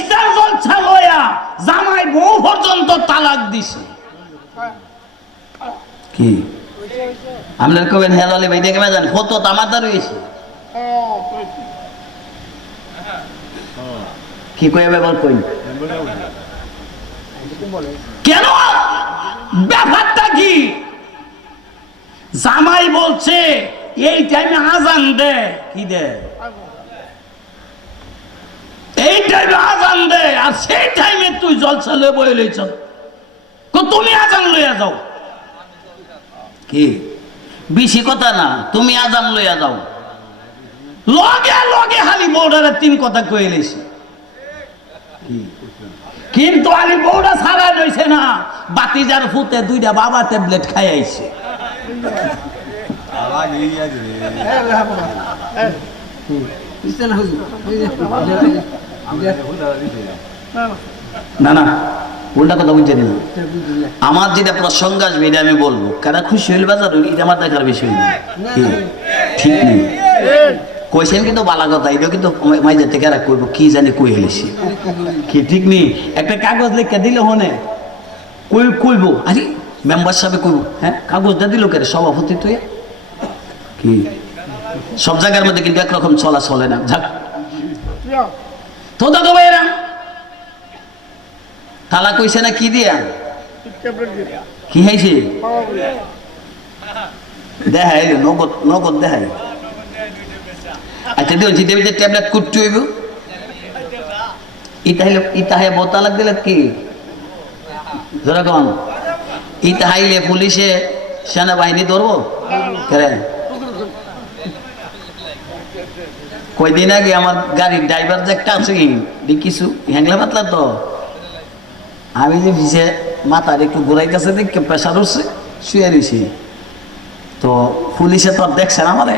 Star জলসা লয়া জামাই বউ পর্যন্ত তালাক দিছে। কি আপনার কবেন হেলালে ভাই দেখে যান কত তামাতা রয়েছে। কি কয়ে ব্যাপার কই কেন ব্যাপারটা কি? জামাই বলছে এই টাইমে আজান দে, কি দে এই টাইমে আজান দে, আর সেই টাইমে তুই জলসা লয়ে বয়ে লইছ, তুমি আজান লইয়া যাও। কি বেশি কথা না, তুমি আজান লইয়া যাও। লগে লগে হালি বউডারে 3 কথা কয়ে লইছে, কিন্তু আলি বউডা ছাড়া রইছে না। বাতিজার ফুতে 2টা বাবা ট্যাবলেট খাই আইছে। না না উল্টা কথা বুঝছে না। আমার যেটা প্রসঙ্গ আসবে এটা আমি বলবো, কারা খুশি হইল বাজার এটা আমার দেখার বিষয় না। ঠিক নেই কইছেন কিন্তু বালা কথা, এটা কিন্তু মাইজের থেকে আর করবো কি জানি কই হেলেছি কি ঠিক নেই। একটা কাগজ লিখে দিলে হনে কইবো, আরে মেম্বার সাহেব কইবো, হ্যাঁ কাগজটা দিল কে সভাপতি তুই। কি সব জায়গার মধ্যে কিন্তু একরকম চলা চলে না। যাক তো দাদু ভাইরা তালা কইছে না কি দিয়া কি হয়েছে দেখাই নগদ নগদ দেখাই। আচ্ছা দিদি দেবীদের ট্যাবলেট করতে হইব, ইটা হে বোতা লাগ দিলে কি যেরকম ইটা হাইলে পুলিশে সেনাবাহিনী ধরবো কেন? কয়দিন আগে আমার গাড়ির ড্রাইভার যে একটা আছে কিছু হ্যাংলা পাতলা, তো আমি যে ভিজে মাথার একটু ঘুরাইতেছে দেখে প্রেশার উঠছে, শুয়ে রয়েছি। তো পুলিশে তো দেখছে না আমারে,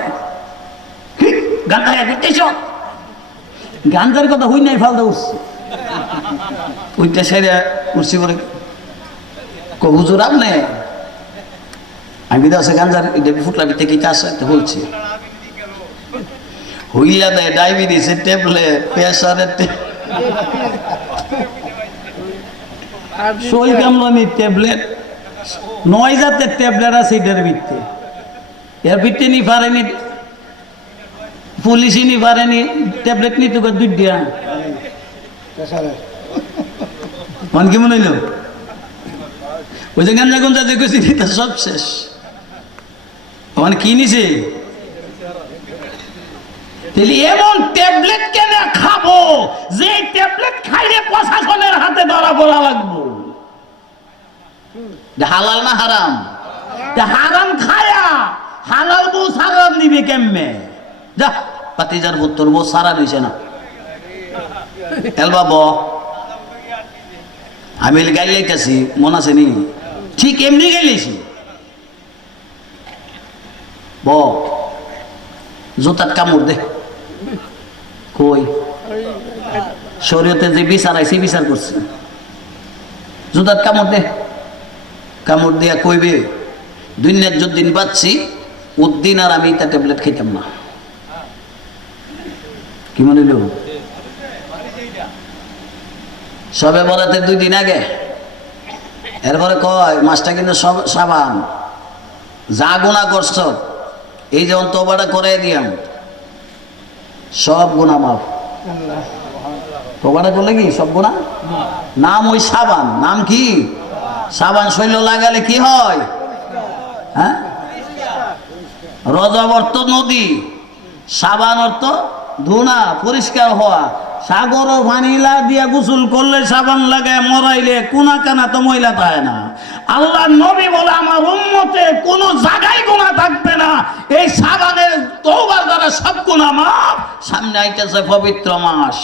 গান্ধার কথা হই নাই ফালদা উঠছে, ওইটা সেরে উঠছি বলে হুজুর আপনি আমি তো আছে গান্ধার ফুটলা ভিতরে কি আছে বলছি হইলা দেয় ডায়াবেটিসের ট্যাবলেট, প্রেসারের শরীর কামলানির ট্যাবলেট, 9 জাতের ট্যাবলেট আছে এটার ভিত্তি। এর ভিত্তি নি পারেনি পুলিশই নি পারেনি ট্যাবলেট নিতে 2 দিয়া মন কি মনে হইল ওই যে গাঞ্জা গঞ্জা দেখেছি সব শেষ। মানে কি নিছে এমন ট্যাবলেট কেন খাবো যে ট্যাবলেট খাইলে প্রশাসনের হাতে ধরা পড়া লাগবো? হালাল না হারাম? হারাম খায়া হালাল বউ সারা নিবে কেমনে? যা পাতিজার পুত্র বউ সারা নিছে না এলবা ব আমি গাই লাইতেছি মন আছে নি, ঠিক এমনি গাইলেছি ব জোতার কামড় দে কই শরীয়তে যে বিচার আইছে বিচার করছে, জোতার কামড় দে। কামড় দিয়া কইবে দুনিয়ার যতদিন বাঁচছি উদ্দিন আর আমি তা ট্যাবলেট খাইতাম না। কি মনে হইল? সবে বরাতে 2 দিন আগে এরপরে কয় মাছটা কিন্তু সব সাবান যা গুণা করছ এই যেমন তোবাটা করে দিয়াম সব গুণা মাফ। তোবাটা করলে কি সব গুণা? নাম ওই সাবান, নাম কি? সাবান শৈল লাগালে কি হয়? হ্যাঁ রজব অর্থ নদী, সাবান অর্থ ধুনা পরিষ্কার হওয়া। সাগর ও ভানিলা দিয়া গোসল করলে সাবান লাগায় মরাইলে কোনা কানা তো ময়লা পায় না। আল্লাহ নবী বলে আমার উম্মতে কোন জায়গায় গুনাহ থাকবে না, এই সাবানের তওবার দ্বারা সব গুনাহ মাফ। সামনে আইতেছে পবিত্র মাস,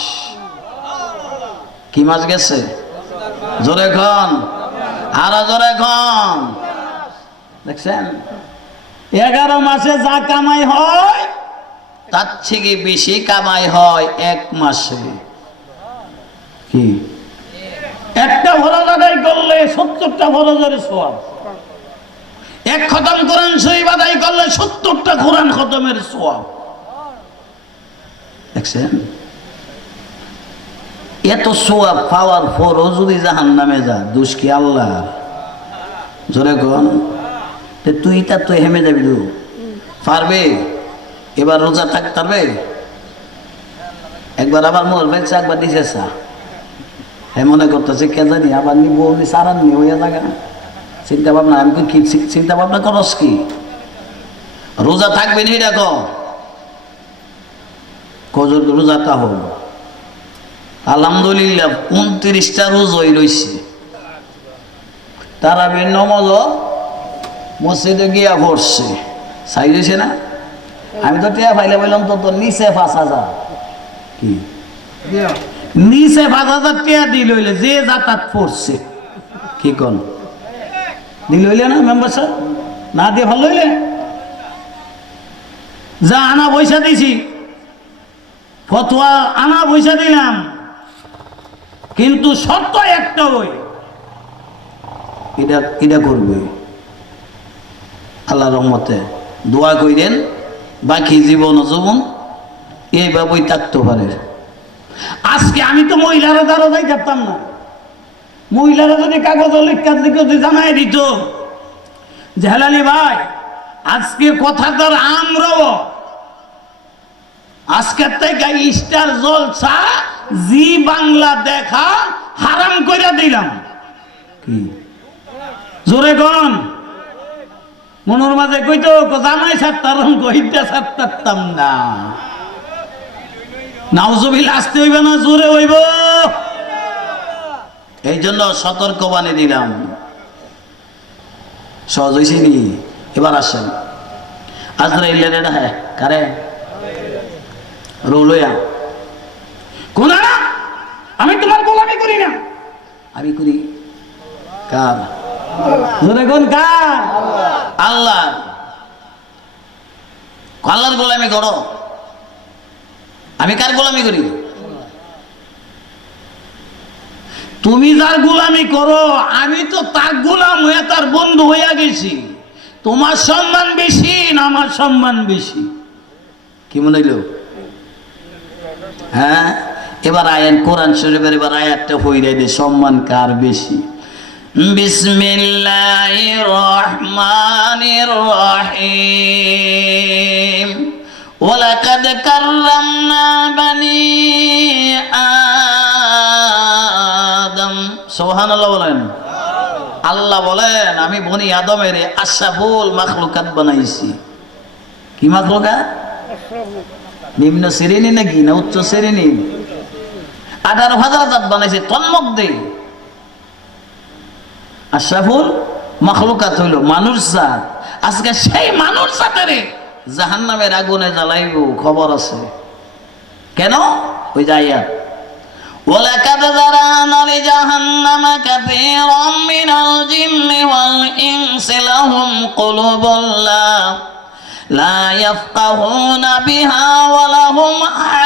কি মাস গেছে? জোরে খন আর জোরে খন। দেখছেন 11 মাসে যা কামাই হয় তার থেকে বেশি কামাই হয় 1 মাসে। কি একটা ফরজ আদায় করলে 70টা ফরজের সওয়াব, 1 খতম কোরআন শরীফ আদায় করলে 70টা কোরআন খতমের সওয়াব। দেখছেন এত সোয়াব পাওয়ার পরও যদি জাহান্নামে যা দোষ কি আল্লাহ? জোরে কোন তুই তার তুই হেমে যাবি, তু পারবে এবার রোজা থাকতে পারবে? একবার আবার মোর ফেলছে, একবার দিছে চা, হ্যাঁ মনে করতেছে কে জানি আবার নিব সারান নি হইয়া জায়গা চিন্তা ভাবনা। আমি কি চিন্তা ভাবনা করস কি? রোজা থাকবে নি দেখো কজর রোজা তা হোক। আলহামদুলিল্লাহ 29টা রোজাই রয়েছে। তারা নমাজ মসজিদে গিয়া পড়ছে, সাই রয়েছে না? আমি তো টিয়া পাইলে বললাম তো নিচে 5,000, কি নিচে 5,000 টিয়া দিল হইলে যে যাতায়াত পড়ছে, কি কোন দিল হইলে না মেম্বার সাহেব? না দিয়ে ভালো হইলে যা আনা পয়সা দিছি, ফতোয়া আনা পয়সা দিলাম, কিন্তু শর্ত একটা ওই এটা করবে। আল্লাহ রহমতে দোয়া কইরেন বাকি জীবন জীবন এইভাবেই থাকতে পারে। আজকে আমি তো মহিলারা দ্বারা যাই থাকতাম না। মহিলারা যদি কাগজ লিখা যদি জানাই দিত যে হেলালি ভাই আজকে কথাটার আমরাও আজকের থেকে স্টার জলসা জি বাংলা দেখা হারাম করে দিলাম, কি জোরে গন মনোর মাঝে কইতো জামাই ছাড়তাম কইটা ছাড়তাম না। নাউজুবিল্লাহ আসতে হইবে না, জোরে হইব। এই জন্য সতর্ক বানিয়ে দিলাম। সহজ হয়েছে নি? এবার আসেন আজরাইলের এটা হ্যাঁ কারে রোলয়া কোন? আমি তোমার গোলামি করি না, আমি করি কার? জোরে কোন কার? আল্লাহ। আল্লাহর গোলামি করো। আমি কার গোলামি করি? তুমি যার গোলামি করো আমি তো তার গোলাম হয়ে তার বন্ধু হইয়া গেছি। তোমার সম্মান বেশি না আমার সম্মান বেশি? কি মনে হইল? হ্যাঁ এবার আয়াত কোরআন শরীফের এবার আয়াতটা হইরাই দে সম্মান কার বেশি। বিসমিল্লাহির রহমানির রহিম ওয়ালাকাদ কাররামনা বানি আদম। সুবহানাল্লাহ বলেন। আল্লাহ বলেন আমি বনি আদমের আশরাফুল মাখলুকাত বানাইছি। কি মাখলুকাত? নিম্ন শ্রেণী নাকি না উচ্চ শ্রেণী? 18,000 জাত বানাইছে তন্মধ্যে আশরাফুল মাখলুকাত হইল মানুষ জাত। আজকে সেই মানুষ জাতের জাহান্নামের আগুনে জ্বালাইব খবর আছে। কেন? ওই যে আয়াত ওয়ালাকাদ যারানা লিজাহান্নামা কাসীরাম মিনাল জিন্নি ওয়াল ইনসি লাহুম কুলুবুন লা ইয়াফকাহুনা বিহা ওয়া লাহুম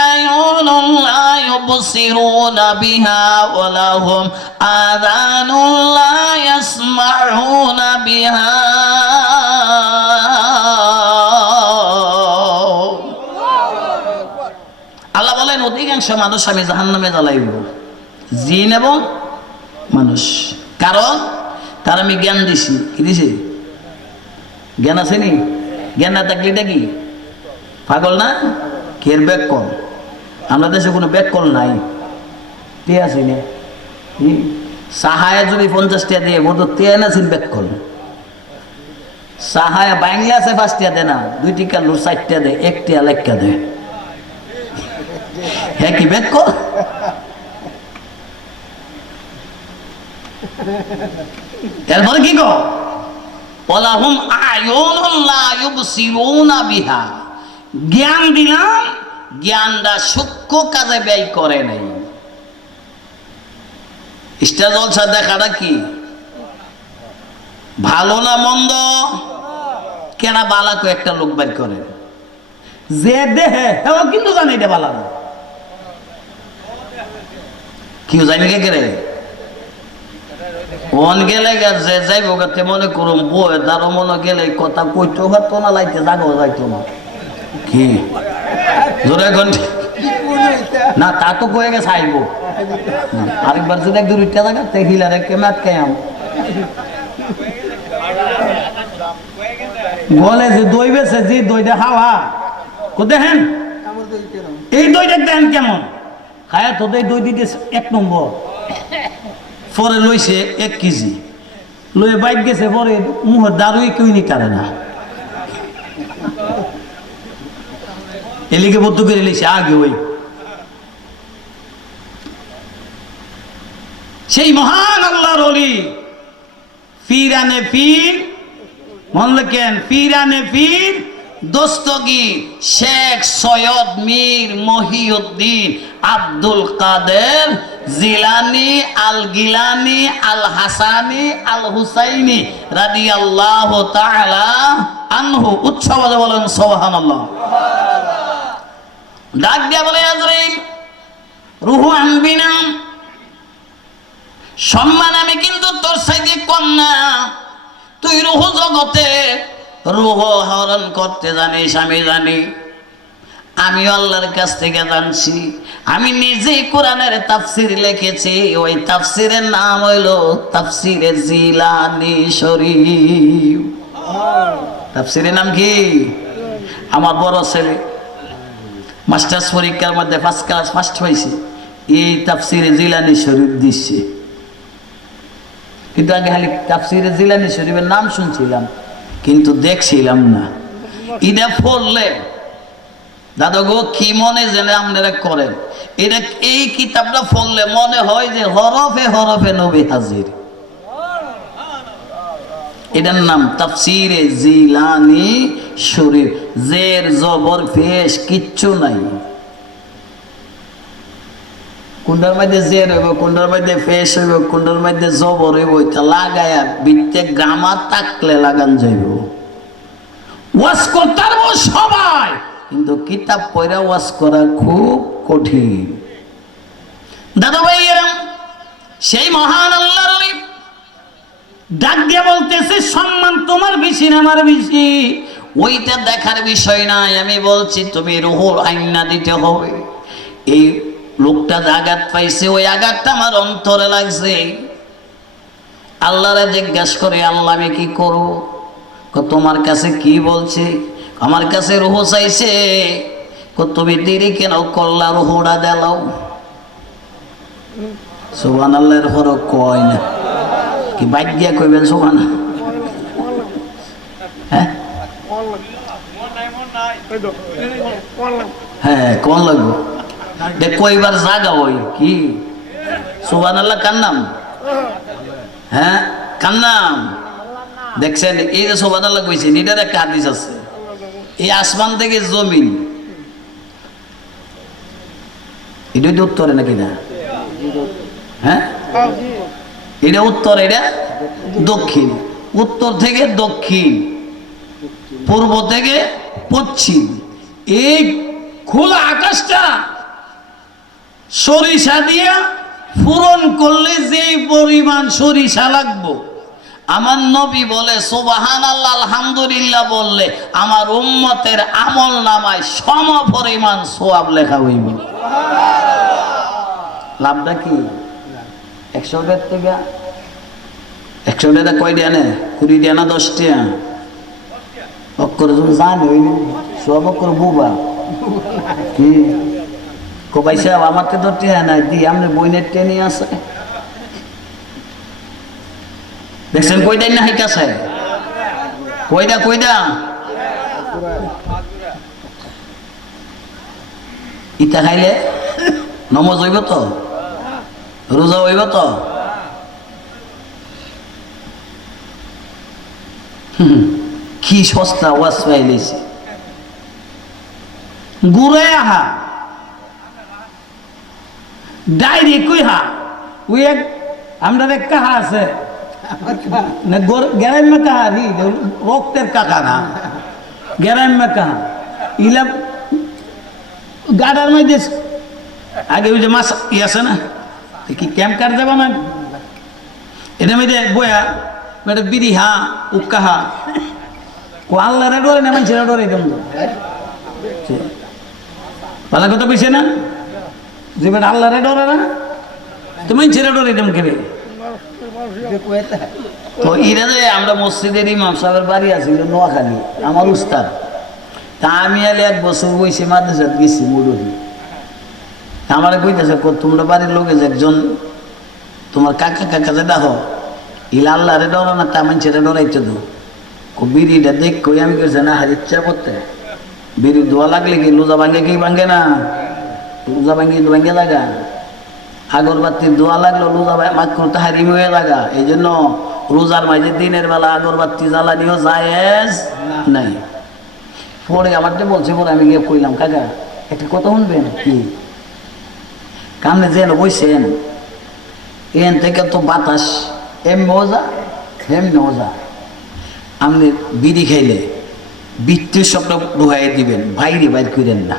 আ'য়ুনুন লা ইউবসিরুনা বিহা ওয়া লাহুম আযানুন লা ইয়াসমা'উনা বিহা। আল্লাহ বলেন অধিকাংশ মানুষ আমি জাহান্নামে জ্বালাইব, জিন এবং মানুষ। কারণ তার আমি জ্ঞান দিছি। কি দিছি? জ্ঞান আছে নি? জ্ঞান না থাকলে এটা কি পাগল না? কের ব্যাক কল? আমাদের দেশে কোনো ব্যাক কল নাই। তে আছে না সাহায়া যদি 50 টাকা দিয়ে বোধ তে আছেন ব্যাক কল। সাহায়া বাংলা আছে 5 টাকা দেয় না, 2 টাকা লোক 4 টাকা দেয়, 1 টাকা লেখা দেয়। হ্যাঁ কি ব্যাক কল? এরপরে কি গো? ওয়ালাহুম আ'য়ুনুন লা ইউবসিরুনা বিহা। জ্ঞান দিলাম, জ্ঞানটা সূক্ষ্ম কাজে ব্যয় করে নাই। স্টার জলসা দেখাটা কি ভালো না মন্দ? কেনা বালা কো একটা লোক বের করে যে দেহে হেও কিন্তু জানে এটা বালা না। কি জানি কে করে মন গেলে যে যাইব গাতে মনে করুম বই তারও মনে গেলে কথা কইতে পারতো না, লাইতে জাগো যাইতো না। কি জোরে ঘন্টা না তা তো কয়ে গেছে আইবো আরেকবার যদি এক দুইটা জায়গা তে হিলারে কেমাত কেয়াম বলে যে দই বেছে যে দইটা হাওয়া কো দেখেন এই দইটা দেখেন কেমন খায়া তোদের দই দিতে 1 নম্বর পরে লইছে 1 কেজি লয়ে বাইক গেছে পরে মুহর দারুই কেউ নি কারে না এলিকে বদ্ধ করে লইছে আগে ওই সেই মহান আল্লাহর ওলি ফিরানে ফির মন লেখেন ফিরানে ফির দস্তগীর শেখ সৈয়দ মীর মহিউদ্দিন আব্দুল কাদের জিলানি আল গিলানি আল হাসানি আল হুসাইনি রাদিয়াল্লাহু তাআলা আনহু উচ্চবাদে বলেন সুবহানাল্লাহ ডাক দিয়া বলে আজরাইল রুহু আনবিনা সম্মান আমি কিন্তু তোর সাইতে কম না তুই রুহ জগতে রুহ হরণ করতে জানিস আমি জানি আমি আল্লাহর কাছ থেকে জানছি আমি নিজেই কোরআনের তাফসীর লিখেছি ওই তাফসীরের নাম হলো তাফসীরে জিলানী শরীফ তাফসীরের নাম কি আমার বড় ছেলে মাস্টার্স পরীক্ষার মধ্যে ফার্স্ট ক্লাস ফার্স্ট হয়েছে এই তাফসীরে জিলানী শরীফ দিচ্ছে কিন্তু আগে খালি তাফসীরে জিলানী শরীফের নাম শুনছিলাম কিন্তু দেখছিলাম না এটা পড়লে দাদা গো কি মনে জেনে আপনারা করেন এটা এই কিতাবটা পড়লে মনে হয় যে হরফে হরফে নবী হাজির এটার নাম তাফসীরে জিলানী শরীফ জের জবর পেশ কিচ্ছু নাই কোনটার মধ্যে জের হইব কোনটার মধ্যে ফেস হইব কোনটার মধ্যে জবর হইব এটা লাগায়া বিতে গ্রামার থাকলে লাগান যাইব ওয়াজ করতে পারবো সবাই কিন্তু কিতাব পড়া ওয়াজ করা খুব কঠিন দাদা ভাই এরম সেই মহান আল্লাহর ওলি ডাক দিয়ে বলতেছে সম্মান তোমার বেশি না আমার বেশি ওইটা দেখার বিষয় নাই আমি বলছি তুমি রুহুল আইনা দিতে হবে এই লোকটা আঘাত পাইছে ওই আঘাতটা আমার অন্তরে লাগছে আল্লাহরে জিজ্ঞাসা করে আল্লাহ আমি কি করব তোমার কাছে কি বলছে আমার কাছে রুহ চাইছে তুমি দেরি কেন করলা রুহটা দেলাও সুবহানাল্লাহর পর কয় না কি বাইক দিয়া কইবেন সুবহান হ্যাঁ হ্যাঁ কোন লাগবে দেখ কয়বার জাগা ওই কি সুবহানাল্লাহ কার নাম হ্যাঁ কার নাম দেখছেন এই যে সুবহানাল্লাহ কইছেন এটার একটা হাদিস আছে এই আসমান থেকে জমিন এটা তো উত্তরে নাকি না হ্যাঁ এটা উত্তর এটা দক্ষিণ উত্তর থেকে দক্ষিণ পূর্ব থেকে পশ্চিম এই খোলা আকাশটা সরিষা দিয়া পূরণ করলে যেই পরিমাণ সরিষা লাগবো আমার নবী বলে সুবহানাল্লাহ আলহামদুলিল্লাহ বললে আমার উম্মতের আমল নামায় সম পরিমাণ সওয়াব লেখা হইব লাভটা কি 100 থেকে 100 টাকা কয় দিয়া নে 20 দিয়া না 10 টাকা অক্ষর তুমি জানো সব অক্ষর বুবা কি কবাই সাহেব আমাকে তো টেহা নাই দি আমনে বইনের টেনে আছে দেখছেন কয়টা না হাইতাছে কয়টা ইটা খাইলে নমাজ হইব তো রোজা হইব তো কি সস্তা ওয়াজ পাইলেছি ঘুরে আহা ডাইরেক্ট কই হা ওই এক আমরা এক কাহা আছে না গ্যারাম में कहा री রক্তের কাকা না গ্যারাম में कहा ইলা গাড়ার মধ্যে আগে ওই যে মাছ ই আছে না কি ক্যাম্প কাট যাবা না এটা মধ্যে বয়া মেয়েটা বিড়ি হা উক্কা হা ও আল্লাহরে ডরে না মানুষেরা ডরে কেমন ভালো কথা কইছে না যে বেটা আল্লাহরে ডরে না তুমি ছেড়ে ডরে এরকম করে তো এরা যে আমরা মসজিদের ইমাম সাহেবের বাড়ি আছি নোয়াখালী আমার উস্তাদ তা আমি আলে 1 বছর বসে মাদ্রাসাত গেছি মুডুরি আমার কইতেছে তোমরা বাড়ির লোকে যে একজন তোমার কাকা যে দেখো ইলা আল্লাহরে ডর না তামান ছেড়ে ডরাইতে দো বিড়িটা দেখ কই আমি কেছে না হার ইচ্ছা করতে বিড়ি ধোয়া লাগলে কি লুজা ভাঙ্গে কি ভাঙ্গে না লুজা ভাঙ্গে লাগা আগরবাতির ধোয়া লাগলো লুজা মাত্র তাহারিম হয়ে লাগা এই জন্য রোজার মাঝে দিনের বেলা আগরবাতি জ্বালানিও জায়েজ নাই পরে আমারটা বলছে পরে আমি গিয়ে কইলাম কাকা একটা কথা শুনবেন কি কামনে যেন বইছেন এন থেকে তো বাতাস এমনি মজা এমনি মজা আপনি বিড়ি খাইলে বৃত্তির স্বপ্ন ঢুকাই দিবেন বাইরে বাইর করেন না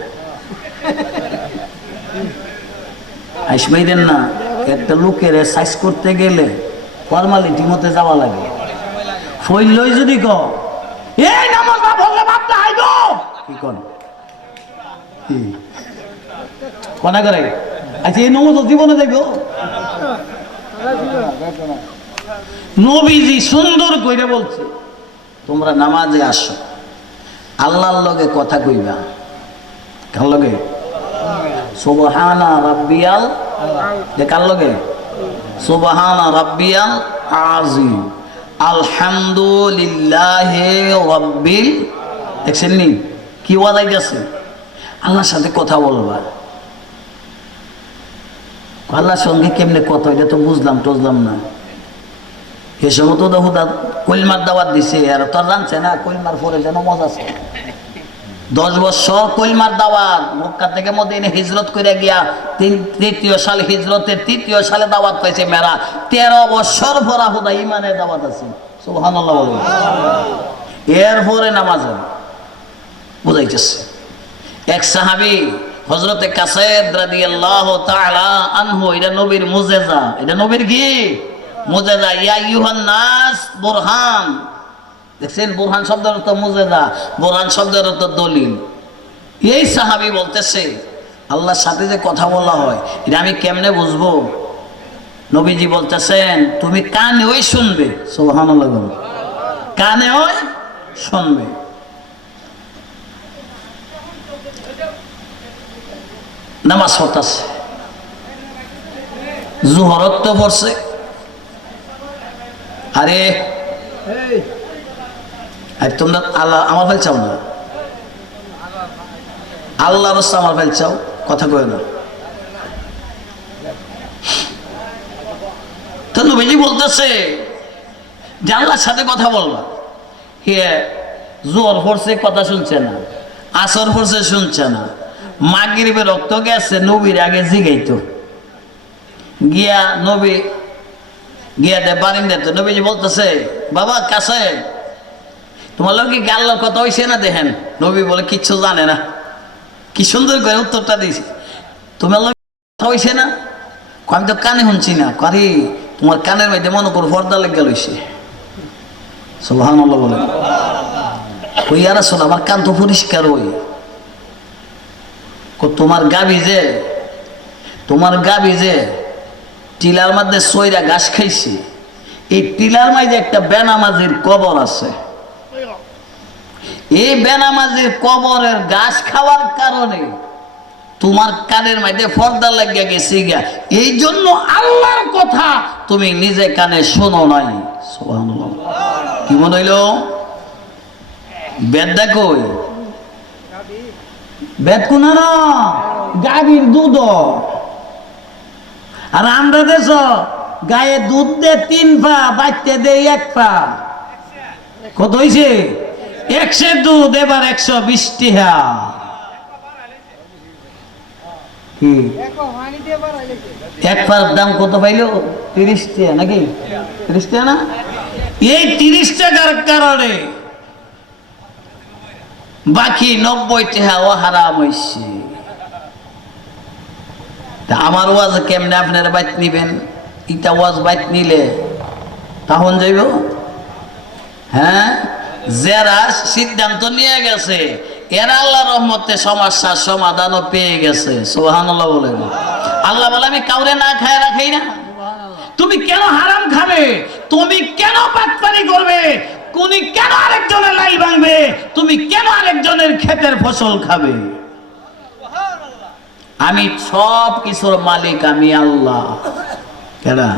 আসবেন না একটা লোকের সাইজ করতে গেলে ফর্মালিটি মতে যাওয়া লাগে ফইলই যদি ক এই নামাজ না পড়লে বাপ না আইবো কি কোন কি কোনা করে আচ্ছা এই নমাজ জীবনে দেখো নবীজি সুন্দর কইরা বলছে তোমরা নামাজে আসো আল্লাহর লগে কথা কইবা কার লগে সুবহানা রাব্বিয়াল কার লগে সুবহানা রাব্বিয়াল আযীম আলহামদুলিল্লাহি রাব্বিল দেখছেন নি কি ওয়াদাই গেছে আল্লাহর সাথে কথা বলবা আল্লাহর সঙ্গে কেমনে কথা এটা তো বুঝলাম না এ সময় তো দেখো কলমার দাওয়াত দিছে আর তোর জানছে না কলমার পরে যেন মজা আছে 10 বছর কলমার দাওয়াত মক্কা থেকে মদিনা হিজরত করে গিয়া 3য় সাল হিজরতের 3য় সালে দাওয়াত পাইছে মেরা 13 বছর পরা হুদা ইমানের দাওয়াত আছে সুবহানাল্লাহ বলেন এরপরে নামাজ বুঝাইতেছে এক সাহাবী হযরতে কাসায়েদ রাদিয়াল্লাহু তাআলা আনহু এটা নবীর মুজিজা এটা নবীর কি মুজিজা ইয়া আইয়ুহান নাস বুরহান দেখছেন বুরহান শব্দের অর্থ মুজিজা বুরহান শব্দের অর্থ দলিল এই সাহাবী বলতেছে আল্লাহর সাথে যে কথা বলা হয় এটা আমি কেমনে বুঝবো নবীজি বলতেছেন তুমি কানে ওই শুনবে সুবহানাল্লাহ কানে ওই শুনবে নামাজ পড়তেছে জোহরত তো পড়ছে আরে আর তোমরা আল্লাহ আমার ফেল চাও না আল্লাহ রস্তা আমার ফেল চাও কথা কয় না তো নবীজি বলতেছে যে আল্লাহর সাথে কথা বলবা হে জোহর পড়ছে কথা শুনছে না আসর পড়ছে শুনছে না মাগরিবে রক্ত গেছে নবীর আগে জিগাইতো গিয়া নবী গিয়া দে বারিন্দে তো নবীজি বলতেছে বাবা কাছে তোমার লোক কি আল্লাহর কথা হইছে না দেখেন নবী বলে কিচ্ছু জানে না কি সুন্দর করে উত্তরটা দিয়েছে তোমার লোক কথা হইছে না আমি তো কানে শুনছি না কারি তোমার কানের মধ্যে মনে করো পর্দা লেগে লইছে সুবহানাল্লাহ বলেন ওই আর আসলে আমার কান তো পরিষ্কার ওই তোমার গাবি যে টিলার মধ্যে সইরা ঘাস খাইছে এই টিলার মাঝে একটা বেনামাজির কবর আছে এই বেনামাজির কবরের ঘাস খাওয়ার কারণে তোমার কানের মধ্যে পর্দা লাগিয়া গেছে গিয়া এই জন্য আল্লাহর কথা তুমি নিজে কানে শোনো নাই সুবহানাল্লাহ কি মনে হইল বেদা কই বেদ কোনা না গাভীর দুধ আর আমরা দেশ গায়ে দুধ দে 3 পা বাচ্চা দে 1 পা কত হইছে 100 দুধ এবার 120 টাকা কি এক পার দাম কত পাইলো 30 টাকা নাকি 30 টাকা না এই 30 টাকার কারণে বাকি 90 টাকা ও হারাম হইছে আমার ওয়াজ কেমনে আপনারা বাইত নিবেন ইটা ওয়াজ বাইত নিলে তখন যাইব হ্যাঁ যারা সিদ্ধান্ত নিয়ে গেছে এরা আল্লাহর রহমতে সমস্যার সমাধানও পেয়ে গেছে। সুবহানাল্লাহ বলেন। আল্লাহ বলে আমি কাউরে না খায় রাখাই না। তুমি কেন হারাম খাবে? তুমি কেন পাটপানি করবে? তুমি কেন আরেকজনের লাইল ভাঙবে? তুমি কেন আরেকজনের ক্ষেতের ফসল খাবে? আমি সব কিছুর মালিক, আমি আল্লাহ। কেনা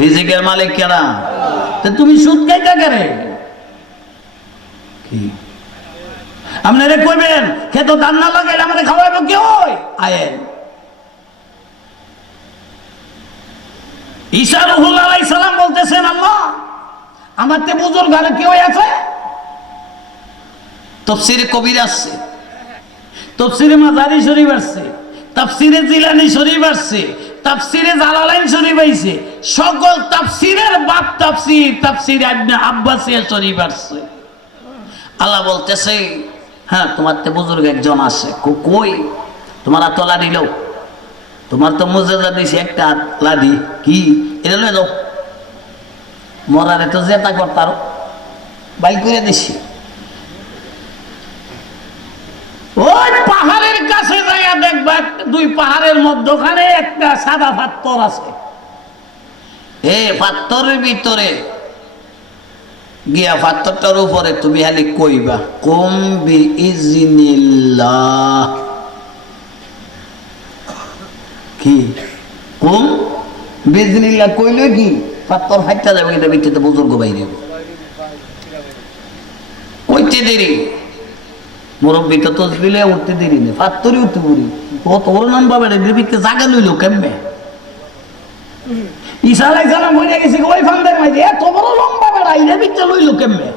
রিজিকের মালিক কেনা? তুমি সুদ খাইতে কেরে? কি আপনারা কইবেন খেতো ধান না লাগাইলে আমাদের খাওয়াইবো কে? ওই আয়েন ঈসা রুহুল আলাইহিস সালাম বলতেছেন, আল্লাহ আমার তে বুজুর্গ আর কেউ আছে? তাফসীরে কবির আছে, তাফসীরে মাজারি শরীফ আছে, তাফসীরে জিলানী শরীফ আছে, তাফসীরে জালালাইন শরীফ আছে, সকল তাফসীরের বাপ তাফসীর তাফসীরে ইবনে আব্বাসিয়া শরীফ আছে। আল্লাহ বলতেছে, হ্যাঁ তোমার তে বুজুর্গ একজন আছে। কই? তোমার তো লাঠি লও, তোমার তো মুজেজা দিছে একটা লাঠি, কি এটা লয়ে যাও। মরারে তো জেতা করতার বাই করে দিছি। ওই পাহাড়ের কাছে যাইয়া দেখবা, দুই পাহাড়ের মধ্যখানে একটা সাদা পাথর আছে। এই পাথরের ভিতরে গিয়া পাথরটার উপরে তুমি খালি কইবা কুম বিইজনিল্লাহ। কি কুম বিইজনিল্লাহ কইলে কি পাথর ফাইটা যাবে, এটা ভিতরে বুজুর্গ বাইরে কইতে দেরি। মুরব্বী তো তসবিলে উঠতে দেরি নেই, পাথরই উঠতে পড়ি। ও তোর নাম বাবা রে ভিতরে জায়গা লইল কেমনে? ঈসা আলাইহিস সালাম বলে গেছে ওই ফান্দের মাঝে এত বড় লম্বা বেড়া এর ভিতরে লইল কেমনে?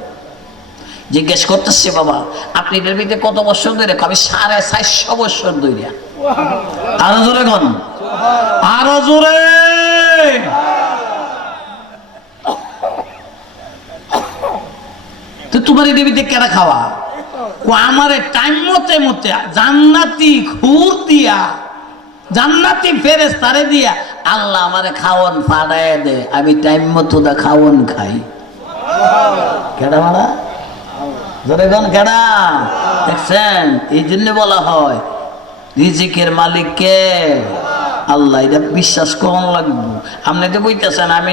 জিজ্ঞেস করতেছে, বাবা আপনি এর ভিতরে কত বছর ধরে? আমি 450 বছর ধরে। আরো জোরে কোন, আরো জোরে। তো তোমার এর ভিতরে কেনা খাওয়া? আমারে টাইম মতে মতে জান্নাতি খুর দিয়া, জান্নাতি ফেরেশতারে দিয়া আল্লাহ আমারে খাওয়ান ফাড়ায় দে, আমি টাইম মতো দা খাওয়ান খাই। কেডা মারা জোরে কোন কেডা? দেখছেন, এই জন্য বলা হয় রিজিকের মালিক কে? আল্লাহ। এটা বিশ্বাস করন লাগবো। আপনি তো বইতেছেন আমি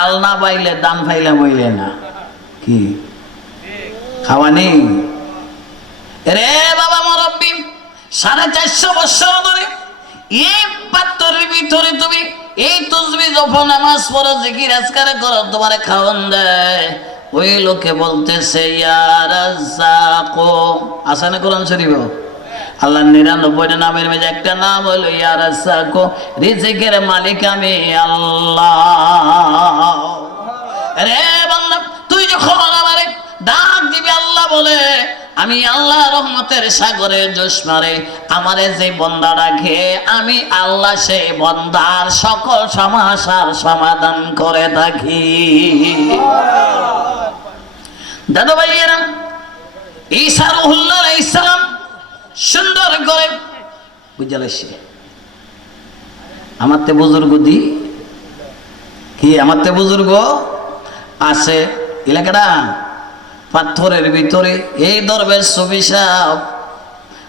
আল না পাইলে দান পাইলাম হইলে না। কি খাওয়া নেই রে বাবা? মুরব্বী 450 বছর ধরে এই পাথরের ভিতরে তুমি এই তাসবিহ যখন নামাজ পড়ো, জিকির আজকার করো, তোমারে খাওয়ান দেয়। ওই লোকে বলতেছে ইয়া রাজ্জাক। আছে না কোরআন শরীফ? আল্লাহ 99টা নামের মধ্যে একটা নাম হলো ইয়া রাজ্জাক, রিজিকের মালিক আমি আল্লাহ। রে বান্দা তুই যখন আমারে ডাক দিবি, আল্লাহ বলে আমি আল্লাহ রহমতের সাগরে জোশ মারে আমারে যে বন্দা ডাকে, আমি আল্লাহ সেই বন্দার সকল সমস্যার সমাধান করে থাকি। দাদা ভাইয়েরা, ঈসা রুহুল আলাইহিস সালাম সুন্দর করে বুঝালেছে আমার তে বুজুর্গ দি কি, আমার তে বুজুর্গ আছে এলাকাটা পাথরের ভিতরে। এই দরবেশ সুফি সাহেব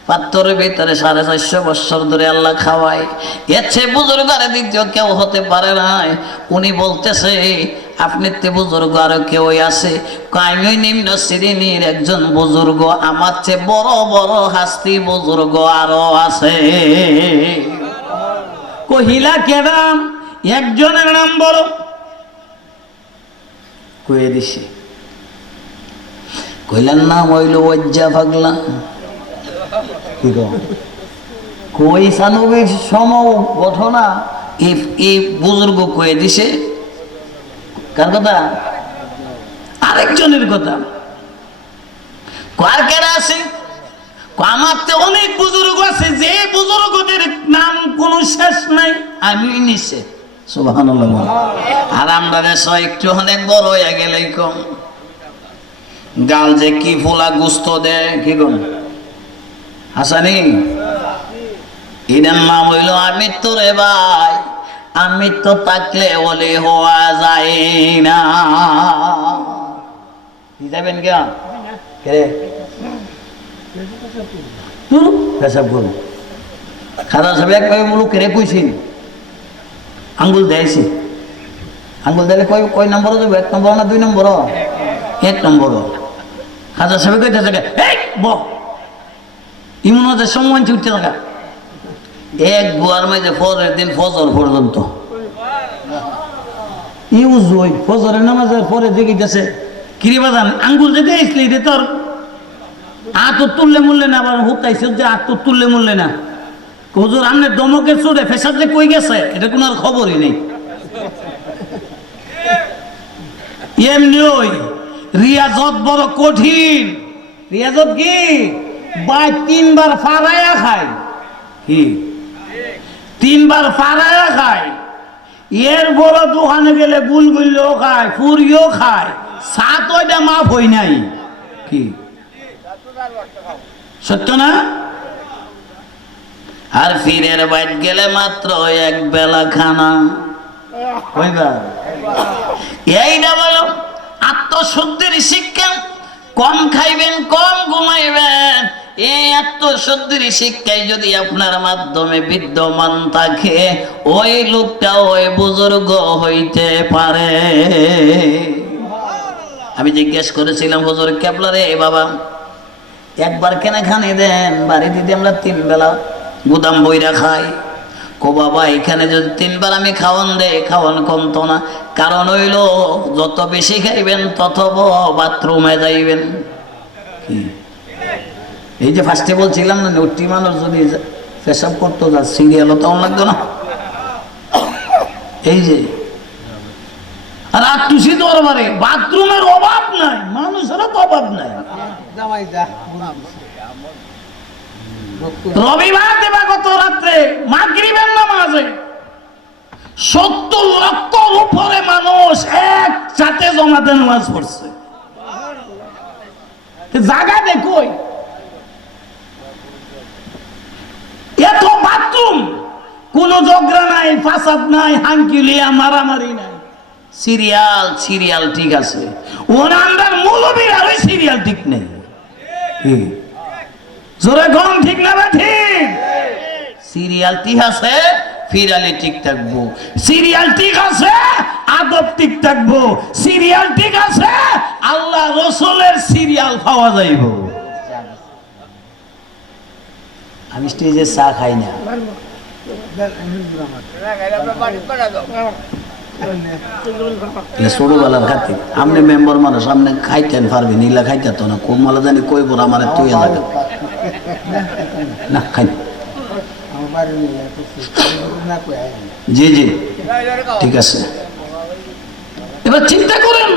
পাথরের ভিতরে 450 বছর ধরে আল্লাহ খাওয়ায়। এর চেয়ে বুজুর্গ আর দ্বিতীয় কেউ হতে পারে না। উনি বলতেছে আপনি তে বুজুর্গ আরো কেউ আছে? আমি ওই নিম্ন শ্রেণীর একজন বুজুর্গ, আমার চেয়ে বড় বড় হাস্তি বুজুর্গ আরো আছে। কহিলা কেরাম একজনের নাম বড় কয়ে দিছি। কইলার নাম হইল ওজ্জা পাগলা। কই সানবীর সম ঘটনা এই বুজুর্গ কয়ে দিছে। কার কথা? আরেকজনের কথা। কার কেনা আছে? আমার তো অনেক বুজুর্গ আছে, যে বুজুর্গদের নাম কোনো শেষ নাই, আমি নিছে। সুবহানাল্লাহ। আর আমরা দেশ একটু অনেক বড় হয়ে গেলে কম গাল যে কি ফোলা গুস্ত দেয়, কি গো হাসানি, এটার নাম হইল আমৃত্যু রে ভাই। আমৃত্যু থাকলে বলে হওয়া যায় না। যাবেন কে পেশাব করবো খাজা সাহেব একভাবে লোকেরে কইছেন আঙ্গুল দেয়ছে আঙ্গুল দিলে কয় নম্বর দেবো 1 নম্বর না 2 নম্বর 1 নম্বর খাজা সাহেব কইতেছে এই ব ইমন হতে সম্মান ছুটতে থাকা এক বুয়ার মাঝে পরের দিন ফজর পর্যন্ত ইউজ ওই ফজরের নামাজের পরে দেখিতেছে কিরে বাজান আঙ্গুল যে দিয়েছিলি রে তোর আত তুললে মূল্যে না আবার হুতাইছে যে আত তুললে মূল্যে না হুজুর আমনে দমকের চোরে ফেসার যে কই গেছে এটা কোনো আর খবরই নেই এমনি ওই রিয়াজত বড় কঠিন রিয়াজত কি বাই 3 বার ফারায়া খায় কি 3 বার ফারায়া খায় এর বড় দোকানে গেলে গুলগুলিও খায় পুরিও খায় সাত ওইটা মাফ হই নাই কি সত্য না আর ফিরের বাইট গেলে মাত্র 1 বেলা খানা হইবা এইটা বলো আত্মশুদ্ধির শিক্ষা কম খাইবেন কম ঘুমাইবেন এই আত্মশুদ্ধির শিক্ষায় যদি আপনার মাধ্যমে বিদ্যমান থাকে ওই লোকটা ওই বুজুর্গ হইতে পারে আমি জিজ্ঞেস করেছিলাম হুজুর কেবলারে বাবা একবার কেন খানি দেন বাড়ি দিদি আমরা 3 বেলা গুদাম বইরা খাই কো বাবা এখানে যদি 3 বার আমি খাওয়ান দেয় খাওয়ান কমতো না কারণ হইল যত বেশি খাইবেন তত বাথরুমে যাইবেন এই যে ফার্স্টে বলছিলাম না নটি মানুষ যদি পেশাব করতো যা সিরিয়ালও তখন লাগতো না এই যে আর আটটুসি দরবারে বাথরুমের অভাব নাই মানুষেরও তো অভাব নাই রবিবার দেবা গত রাত্রে মাগরিবের নামাজে 70 লক্ষর উপরে মানুষ একসাথে জমাতে নামাজ পড়ছে জায়গা দেখোই এত বাথরুম কোন ঝগড়া নাই ফাসাদ নাই হাঙ্কিলিয়া মারামারি নাই সিরিয়াল ঠিক আছে ওনার মৌলবীর আর ওই সিরিয়াল ঠিক নেই জোরে কম ঠিক না ঠিক সিরিয়াল ঠিক আছে ফিরালে ঠিক থাকবো সিরিয়াল ঠিক আছে আদব ঠিক থাকবো সিরিয়াল ঠিক আছে আল্লাহ রসুলের সিরিয়াল পাওয়া যাইব আমি স্টেজে চা খাই না ছোটবেলার খাতে আপনি মেম্বার মানুষ আপনি খাইতেন পারবেন নীলা খাইতে তো না কোন মালা জানি কইব আমার তুই লাগে না খাই জি জি ঠিক আছে এবার চিন্তা করেন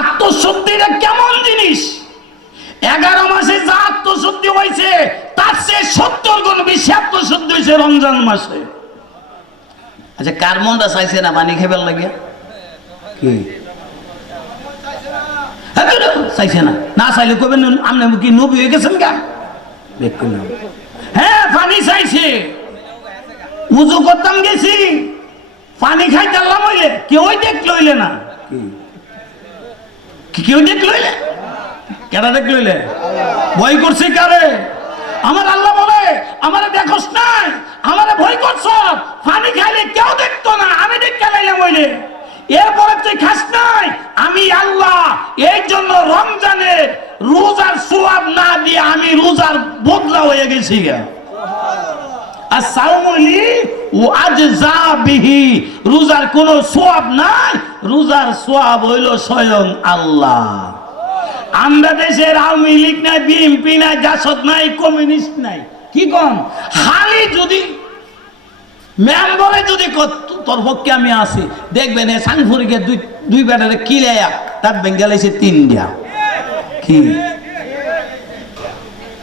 আত্মশুদ্ধিটা কেমন জিনিস 11 মাসে যা আত্মশুদ্ধি হয়েছে তার চেয়ে 70 গুণ বেশি আত্মশুদ্ধি হয়েছে রমজান মাসে আচ্ছা কার মনটা চাইছে না পানি খেবার লাগে কি চাইছে না না চাইলে কবেন আপনি কি নবী হয়ে গেছেন গা হ্যাঁ পানি চাইছে উজু করতাম গেছি পানি খাইতে আল্লাহ হইলে কেউ দেখ লইলে না কেউ দেখ লইলে কেটা দেখ লইলে ভয় করছে কারে আমার আল্লাহ বলে আমারে দেখোস নাই আমারে ভয় করছ পানি খাইলে কেউ দেখতো না আমি দেখতে লাইলাম হইলে এরপরে তুই খাস নাই আমি আল্লাহ এই জন্য রমজানের রোজার সওয়াব না দিয়ে আমি রোজার বদলা হয়ে গেছি রোজার কোন সওয়াব নাই রোজার সওয়াব হইল স্বয়ং আল্লাহ আমরা দেশের আওয়ামী লীগ নাই বিএনপি নাই জাসদ নাই কমিউনিস্ট নাই কি কম খালি যদি মেম্বরে যদি তোর পক্ষে আমি আসি দেখবেন সাংফুরিকে দুই ব্যাটারে কিলাইয়া তার বেঙ্গালাইছে 3 দিয়া কি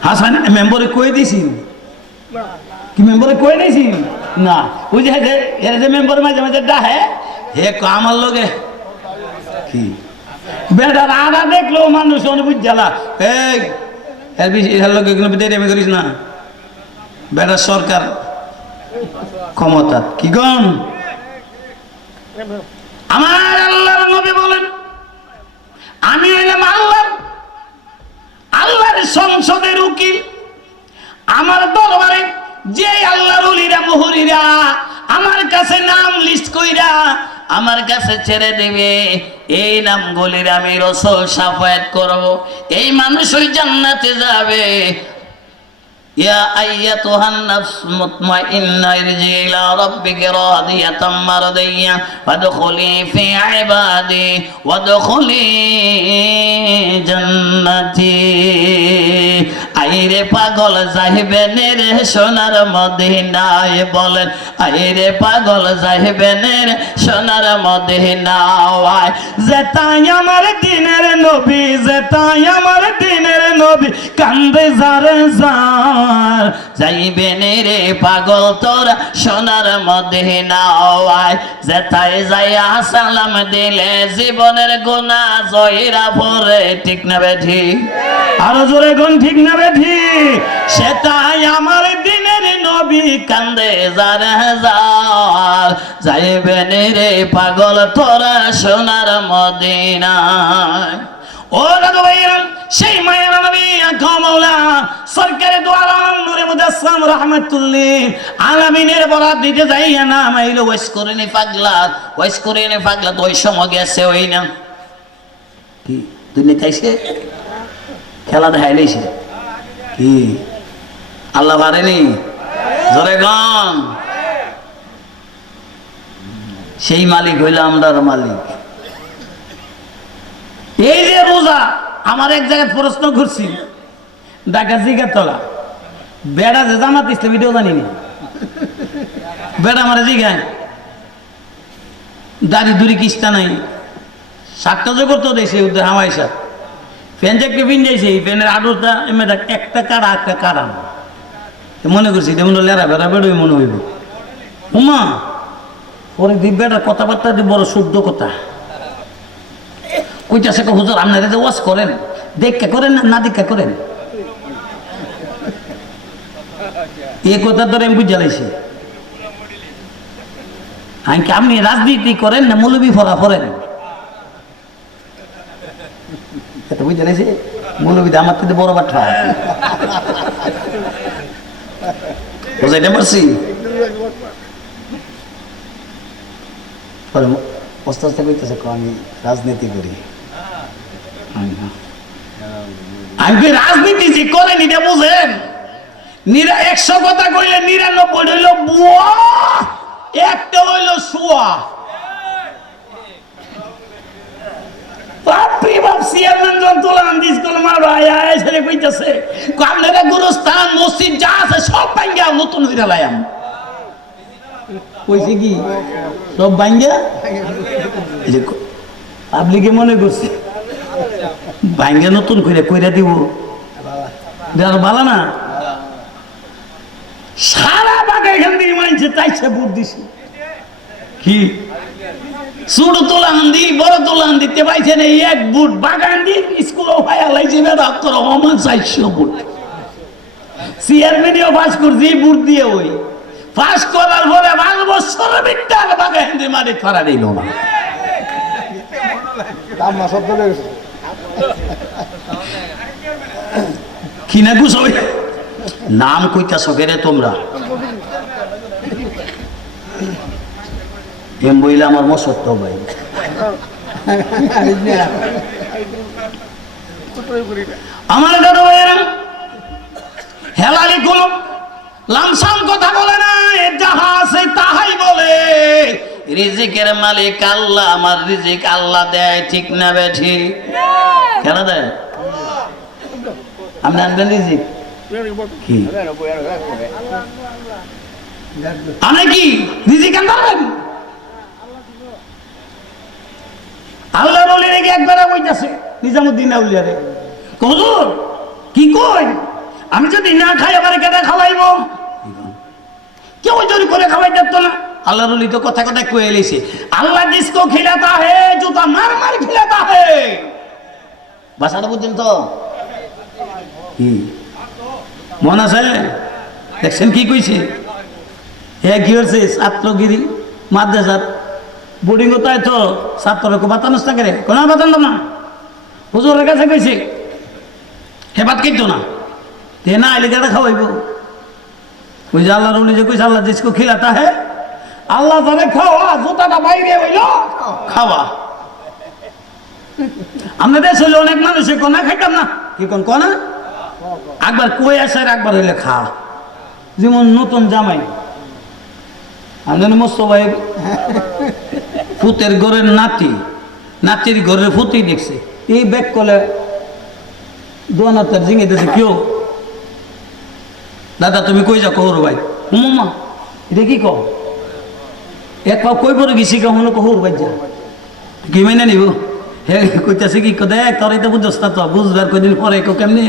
হাসান মেম্বরে কই দিছি কি মেম্বরে কই দিছি না ওই যে এর যে মেম্বর মাঝে মাঝে ডাহে হে আমার লগে কি বেটার আড়া দেখলো মানুষ অনুভূত জ্বালা এই এর লগে এগুলো করিস না বেটার সরকার ক্ষমতা কি গণ আমার আল্লাহর নবী বলেন আমি হইলাম আল্লাহর সংসদের কাছে নাম লিস্ট কইরা আমার কাছে ছেড়ে দিবে, এই নামগুলির আমি রাসূল শাফায়াত করব, এই মানুষ ওই জান্নাতে যাবে। ইয়া আইয়াতুহান নাফস মুতমাইন্না ইরজি ইলা রাব্বিকা রাদিয়াতাম মারদিয়া ওয়াদখুলি ফি ইবাদি ওয়াদখুলি জান্নাতি। আইরে পাগল যাইবেন রে সোনার মদিনায়, বলেন আইরে পাগল যাইবেন রে সোনার মদিনায়। যেতাই আমার দিনের নবী, যেতাই আমার দিনের নবী, কান্দে যারে যার, যাইবেন রে পাগল তোরা সোনার মদিনায়। যেতাই যাইয়া সালাম দিলে জীবনের গুনাহ জয়রা পড়ে, ঠিক না বেঠি? আরো জোরে কোন ঠিক না বেঠি? সেটাই আমার দিনের নবী, কান্দে যারে যার, যাইবেন রে পাগল তোরা সোনার মদিনায়। ও দাদু ভাইরা, সেই মায়ের নবী কামলা সরকারে দু আলম নূরে মুজাসসাম রাহমাতুল্লাহ আলামিনের বরাত দিতে যাইয়া না মাইলো ওয়াইস করেনি পাগলা, ওয়াইস করেনি পাগলা, তো ওই সময় গেছে ওই না কি দুনিয়া চাইছে খেলা দেখাই লইছে কি আল্লাহ পারেনি? জোরে গান। সেই মালিক হইল আমরার মালিক। এই যে রোজা, আমার এক জায়গায় প্রশ্ন করছি, ঢাকা জিগাতলা বেড়া যে জামাত ইসলাম এটাও জানি না, বেড়া আমার জিগায় দাড়ি দুরি কিস্তা নাই, সাতটা জগর তো দেশে হামাইসা ফ্যান চাকরি পিন যাইছে, ফ্যানের আডুরটা এমনি একটা কাড়া একটা কাড়া, মনে করছি যেমন লেরা বেড়া বেড়োই মনে হইব। হুমা পরে দিব্যাটার কথাবার্তা বড় শুদ্ধ কথা কইতাছে, হুজুর আপনারা যে ওয়াজ করেন দেখা করেন না দেখা করেন, এই কথা ধরে আমি বুঝা লাইছি। আপনি রাজনীতি করেন না মৌলবি ফরা ফরেন, এটা বুঝা লাইছি। মৌলবিদা আমার থেকে বড় বাঠা, বুঝাইতে পারছি? আস্তে আস্তে কইতেছে আমি রাজনীতি করি, আমি রাজনীতি যে করেন এটা বুঝেন? 100 কথা কইলে 99 হইল বুয়া, একটা হইল সুয়া। বাপরে বাপ, চেয়ারম্যান জন তোলা আন্দিজ করল মারো আয়া এসে কইতেছে আপনারা গুরুস্থান মসজিদ যা আছে সব ভাঙ্গা নতুন হইরা লাইয়াম। কইছে কি সব ভাঙ্গা? পাবলিকে মনে করছে ভাঙ্গা নতুন কইরা কইরা দিব, দেওয়ার ভালো না। সারা বাগা এখান থেকে মানছে তাইছে ভোট দিছে কি ছোট তোলান দি বড় তোলান দিতে পাইছে না, এক বুট বাগান দি স্কুলও ভাইয়া লাইছে বেড়া তোর অমান 400 বুট চেয়ারম্যানও পাস করছি বুট দিয়ে, ওই পাস করার পরে 5 বছরের বিদ্যার বাগান দিয়ে মারি ফেরা দিল না। কি না গুছ নাম কইতাছ রে তোমরা? এম বইলে আমার মসত্ব ভাই, আমার দাদা ভাইয়েরা হেলালি কোন লামসাম কথা বলে না, যাহা আছে তাহাই বলে। রিজিকের মালিক আল্লাহ, আমার রিজিক আল্লাহ দেয়, ঠিক না বেঠি? কেন দেয়? আপনি আনবেন রিজিক কি আনে কি রিজিক আনবেন? আল্লাহ বলে রেখে একবার বইতাছে নিজামুদ্দিন আউলিয়ারে, হুজুর কি কই আমি যদি না খাই আবার কেটে খাওয়াইব? কেউ জোর করে খাওয়াই যেত না। আল্লাহ রলি তো কথা কথা কয়ে এলেছে, আল্লাহ জিসকো খিলাতা হে জুতা মার মার খিলাতা হে। ভাষাটা বুঝছেন তো? কি মন আছে? দেখছেন কি কইছে? হ্যাঁ কি হচ্ছে ছাত্রগিরি মাদ্রাসার বোর্ডিং তাই তো ছাত্রকে বাতানোস না করে কোনো বাতানো না, হুজুরের কাছে কইছে হে ভাত খাইতো না, হে না আইলে কেটে খাওয়াইব। ওই যে আল্লাহ রলি যে কইছে আল্লাহ জিসকো খিলাতা হে আল্লাহ জানে খাওয়া জুতাটা বাইরে হইল খাওয়া। আমরা দেশ হইলে অনেক মানুষে কোনা খাইতাম না, কি কোন কোনা একবার কই আসে একবার হইলে খা। যেমন নতুন জামাই আমাদের মোস্তফা ফুতের ঘরের নাতি, নাতির ঘরের ফুতেই দেখছে এই ব্যাগ কলে দোয়ানার জিঙে দিয়েছে কেউ, দাদা তুমি কই যাও কহর ভাই হুমা এটা কি কও এক পাও কই পরে গেছি কখনো কহর ভাই যা কি মেনে নিব হে কইতেছে কি দেখ তোর এটা বুঝছ না তো বুঝবার কদিন পরে কেমনি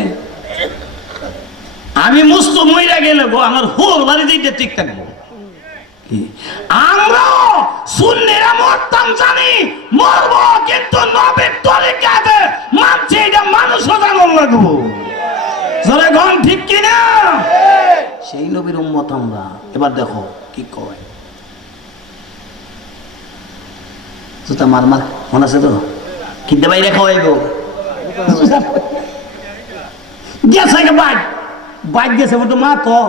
আমি মুস্ত মইরা গেলে গো আমার হোর বাড়ি যেতে ঠিক থাকবো। আমরা সুন্নিরা মরতাম জানি মরবো কিন্তু নবীর তরিকাতে মানছি এটা মানুষ জানন লাগবো জোরে গন ঠিক কি না? সেই নবীর উম্মত আমরা। এবার দেখো কি কয় জুতা মার মার মনে আছে তো কিনতে বাইরে খাওয়াইবো গেছে বাইক বাইক গেছে বলতো মা তো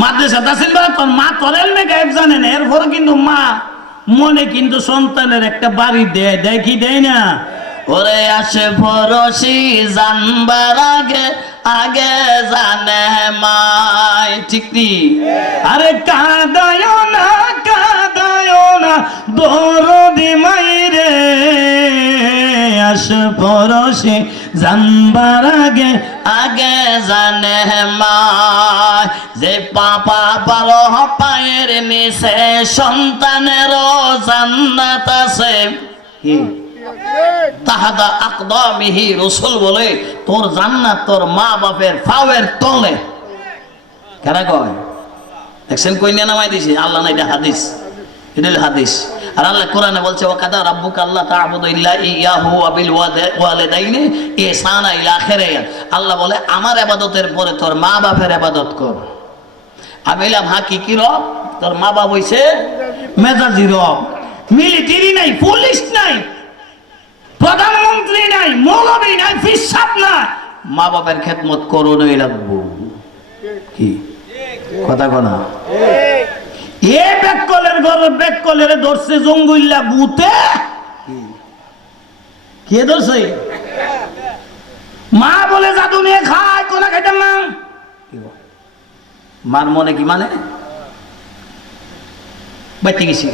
মাদ্রাসা তাসিল বলে তোর মা তোর এলমে গায়েব জানে না, এরপরে কিন্তু মা মনে কিন্তু সন্তানের একটা বাড়ি দেয়, দেয় কি দেয় না? ওরে আসে ফরসি জানবার আগে আগে জানে মাই, ঠিক নি? আরে কাঁদায় না দরদি মাইরে আসে ফরসি জানবার আগে আগে জানে মাই, যে পাপা পারো পায়ের নিচে সন্তানের জান্নাত আছে তাহাদা আকদামিহি, রাসূল বলে তোর জান্নাত তোর মা বাপের পায়ের তলে। কারা কয় দেখছেন কই নিয়ে নামাই দিছি আল্লাহ না, এটা হাদিস, এটা হাদিস। আর আল্লাহ কোরআনে বলছে ওয়াকাদা রাব্বুকা আল্লা তা'বুদু ইল্লা ইয়াহু ওয়া বিল ওয়ালিদাইনি ইহসানা ইলা আখিরিহ। আল্লাহ বলে আমার ইবাদতের পরে তোর মা বাপের ইবাদত কর। আমি বললাম হ্যাঁ কি রব? তোর মা বাপ হইছে মেজাজি রব, মিলিটারি নাই, পুলিশ নাই, প্রধানমন্ত্রী নাই, মৌলবী নাই, ফিসাব না, মা বাপের খেদমত করোই লাগবো। কি কথা কনা এ বেকলের ঘর বেকলের ধরছে জঙ্গুল্লা বুতে, কে ধরছে? মা বলে জাদু নিয়ে খায় কোনা খাইতাম না। মার মনে কি মানে বাড়তে গেছি,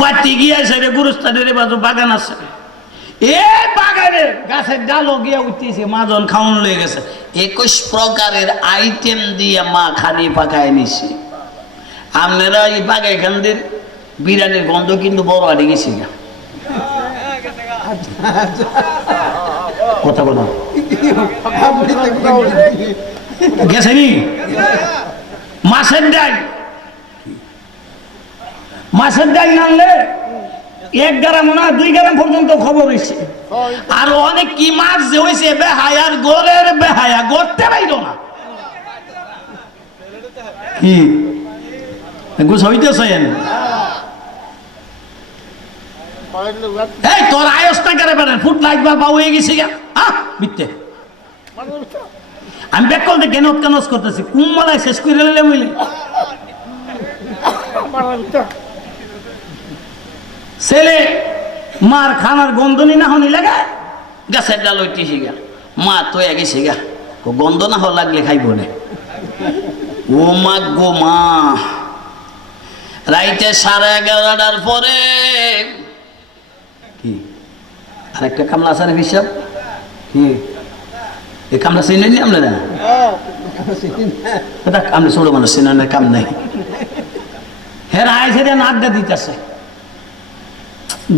বাড়তে গিয়ে সেরে গুরুস্থানের বাগান আছে, এ বাগানের গাছের ডালও গিয়ে উঠতেছে, মাজন খাওয়ানো লয়ে গেছে, 21 প্রকারের আইটেম দিয়ে মা খানি পাকায় নিছে। আপনারা এই বাগাই খানদের বিরিয়ানির গন্ধ কিন্তু বড় আড়ে গেছি না, কথা বলো গেছে নি? মাছের ডাল নামলে 1 গ্রাম না 2 গ্রাম পর্যন্ত খবর হয়েছে। আর অনেক কি মাছ যে হয়েছে বেহায়ার গোরের বেহায়া গড়তে পাইল না। কি গুছ হইতেছেন? এই তোর আয়সটা করে পারেন ফুট লাগবা বা হয়ে গেছে গা মিথ্যে। আমি ব্যাক করতে কেনস করতেছি কুম্মালায় শেষ করে নিলে বুঝলি ছেলে মার খানার গন্ধনি না হনি লাগা গাছের ডাল হইতেছি গা, মা তো গেছে গা, গন্ধ না হওয়া লাগলে খাইব না। ও মা গো মা, রাইতে 11:30টার পরে কি আরেকটা কামলা আছে না হিসাব কি এই কামলা চিনি নি আমরা না আমরা ছোট মানুষ চিনানোর কাম নাই। হের আইসে নাকটা দিতেছে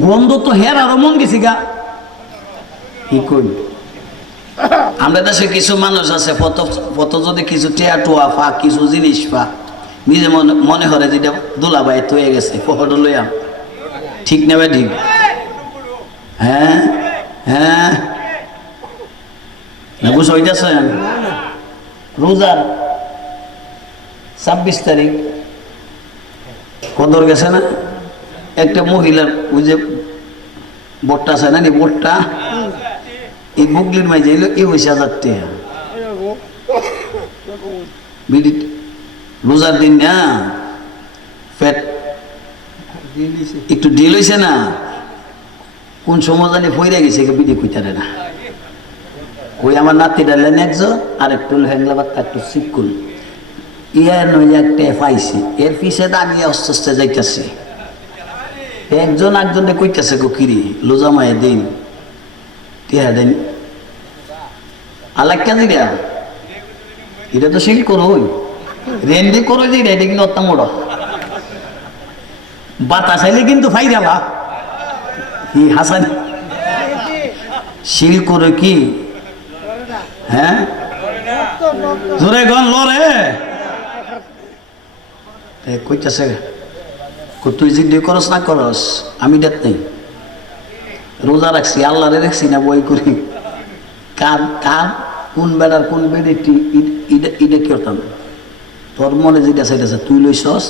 গন্ধ তো হের আরো মন গেছি গা। কি কই আমরা দেশে কিছু মানুষ আছে ফত যদি কিছু টিয়া টুয়া ফা কিছু জিনিস পা নিজে মনে করে যেটা দুলাবাই তৈয়ে গেছে ফটো লইয়া, ঠিক নেবে ঠিক? হ্যাঁ হ্যাঁ বুঝ হইতেছে রোজার 26 তারিখ কদর গেছে না, একটা মহিলার ওই যে বোটটা আছে না বোটটা এই বুকলির মাঝে এলো এই হয়েছে 1000 টাকা রোজার দিন না পেট একটু ডিল হয়েছে না, কোন সময় জানি ফইরা গেছে বিডি কইতারে না। ওই আমার নাতি ডালেন একজন, আর একটু হ্যাংলা বাত্তা একটু শিক্ষুন ইয়ার নই একটা পাইছি, এর পিছে দাঁড়িয়ে আস্তে আস্তে যাইতেছে। একজন একজনে কইতেছে গো কিরি লোজামায় দিন টিহা দেন আলাক কেন দিয়া এটা তো শিল করোই রেন্ডি করো যে এটা কিন্তু অত্যাঙ্গড় বাতাস আইলে কিন্তু ফাই গেলা কি হাসান শিল করে কি হ্যাঁ জোরে গন লরে কইতেছে তুই যদি করস না করস আমি দেখ নেই রোজা রাখছি আল্লাহরে রাখছি না বই করি কার কার কোন বেড়ার কোন বেড়েটি এটা করতাম তোর মনে যেটা সেটা তুই লইছস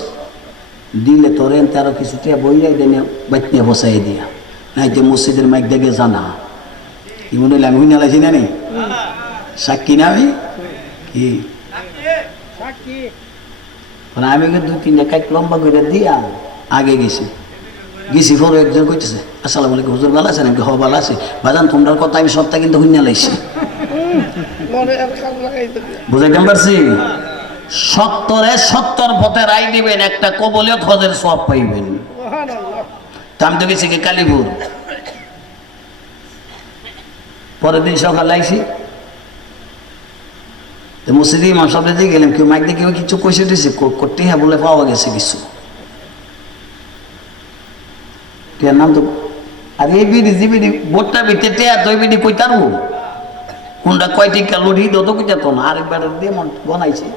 দিলে তোর এনতে আরো কিছু টিয়া বই যাই দেনে বাইতে বসাই দিয়া নাই যে মসজিদের মাইক দেখে জানা কি মনে হইলে আমি হুইনা লাইছি না নি সাক্ষী না আমি কি আমি কিন্তু 2-3টা কাইক লম্বা করে দিয়া আগে গেছি পরে একজন কইতেছে আসসালামু আলাইকুম হুজুর ভালো আছেন? আমি হ ভালো আছি বাজান তোমরার কথা আমি সবটা কিন্তু হুইনা লাইছি বুঝাইতে পারছি 70 পথে রায় দিবেন একটা কবলীয় খোঁজের সব পাইবেন তা আমি তো গেছি কি কালীপুর পরের দিন সকালে আইসি মসজিদে ইমাম সাহেব দিয়ে গেলাম কেউ মাইক দিয়ে কেউ কিছু কইসে দিয়েছে করতে হ্যাঁ বলে পাওয়া গেছে কিছু টিয়ার নাম তো আর এই বিড়ি যে বিড়ি বোটটা ভিতরে টিয়া দুই বিড়ি কই তারবো কোনটা কয় টিকা লড়ি দো তো কইতা তো না আরেকবার দিয়ে মন বনাইছে